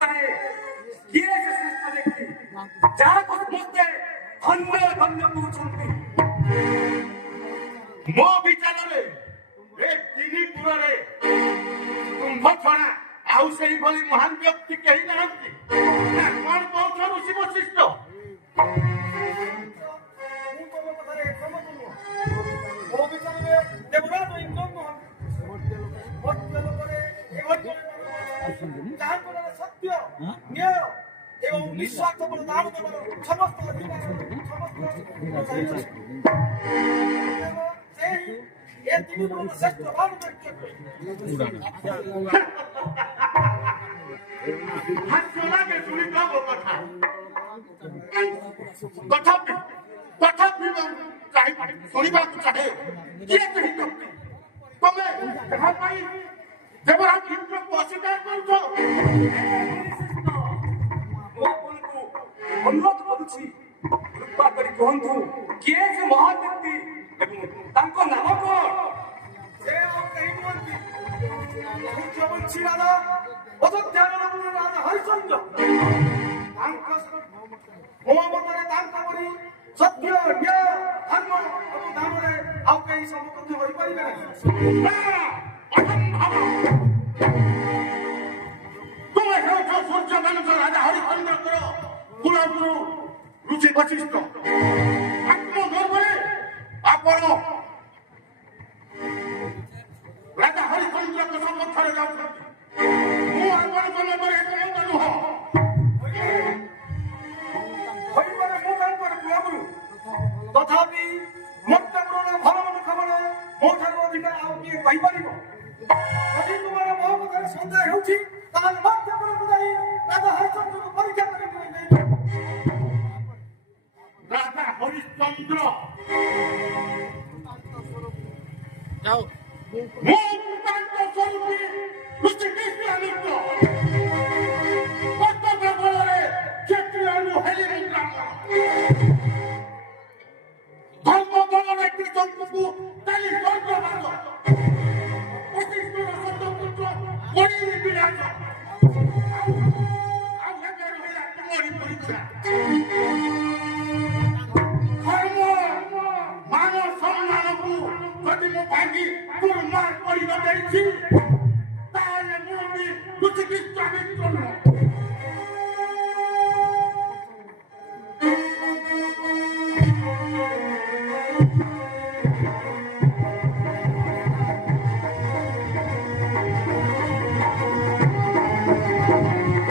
କିଏ ସେ ଶ୍ରେଷ୍ଠ ବ୍ୟକ୍ତି ଯାହାକୁ ସମସ୍ତେ ଧନ୍ୟ ଧନ୍ୟ କହୁଛନ୍ତି? ମୋ ବିଚାରରେ ଏ ତିନିପୁରରେ କୁମ୍ଭ ଛଡ଼ା ଆଉ ସେଇଭଳି ମହାନ ବ୍ୟକ୍ତି କେହି ନାହାନ୍ତି। ନା କଣ କହୁଛ ଋଷି ବଶିଷ୍ଠ? ସତ୍ୟ ନ୍ୟାୟ ଏବଂ ନିଃସ୍ୱାର୍ଥପର ଦାନ ଦେବାର ସମସ୍ତ ଅଧିକାର ଏ ତିନି ଶ୍ରେଷ୍ଠ ଭାବ ବ୍ୟକ୍ତ ଶୁଣିବାକୁ ଚାହେଁ କିଏ ସେହି ବ୍ୟକ୍ତି? ତମେ ଯାହା ପାଇଁ ଦେବରାଜ ଇନ୍ଦ୍ରକୁ ଅସ୍ୱୀକାର କରୁଛ? ମୁଁ ଆପଣଙ୍କୁ ଅନୁରୋଧ କରୁଛି, କୃପା କରି କୁହନ୍ତୁ କିଏ ସେ ମହାନ ବ୍ୟକ୍ତି ଏବଂ ତାଙ୍କ ନାମ କଣ? ସେ ଆଉ କେହି ନୁହନ୍ତି, ସୂର୍ଯ୍ୟବଂଶୀ ରାଜା ଅଯୋଧ୍ୟାର ରାଜା ହରିଶ୍ଚନ୍ଦ୍ର। ମୋ ମତରେ ତାଙ୍କ ପରି ସତ୍ୟ ନ୍ୟାୟ ଧର୍ମ ଏବଂ ଦାନରେ ଆଉ କେହି ସମକକ୍ଷ ହୋଇପାରିବେ ନାହିଁ। ତୁମେ ହେଉଛ ସୂର୍ଯ୍ୟବଂଶ ରାଜା ହରିଶ୍ଚନ୍ଦ୍ରଙ୍କର କୁଳଗୁରୁ ଋଷି ବଶିଷ୍ଠ। ଆତ୍ମଗର୍ବରେ ଆପଣ ରାଜା ହରିଶ୍ଚନ୍ଦ୍ରଙ୍କ ସମ୍ମୁଖରେ ଯାଉଛନ୍ତି। ମୁଁ ଆପଣଙ୍କ ମନରେ ଏକମତ ନୁହଁ। ହୋଇପାରେ ମୁଁ ତାଙ୍କର କୁଳଗୁରୁ, ତଥାପି ମତେ ଭଲ ମନ ଖବର ମୋ ଠାରୁ ଅଧିକ ଆଉ କିଏ କହିପାରିବ? ଯଦି ତୁମର ମୋ କଥାରେ ସନ୍ଦେହ ହେଉଛି ତାହେଲେ ମଧ୍ୟପୁରକୁ ଯାଇ ରାଜା ହରିଶ୍ଚନ୍ଦ୍ରକୁ ପରୀକ୍ଷା କରି ରାଜା ହରିଶ୍ଚନ୍ଦ୍ର ଯାଅ।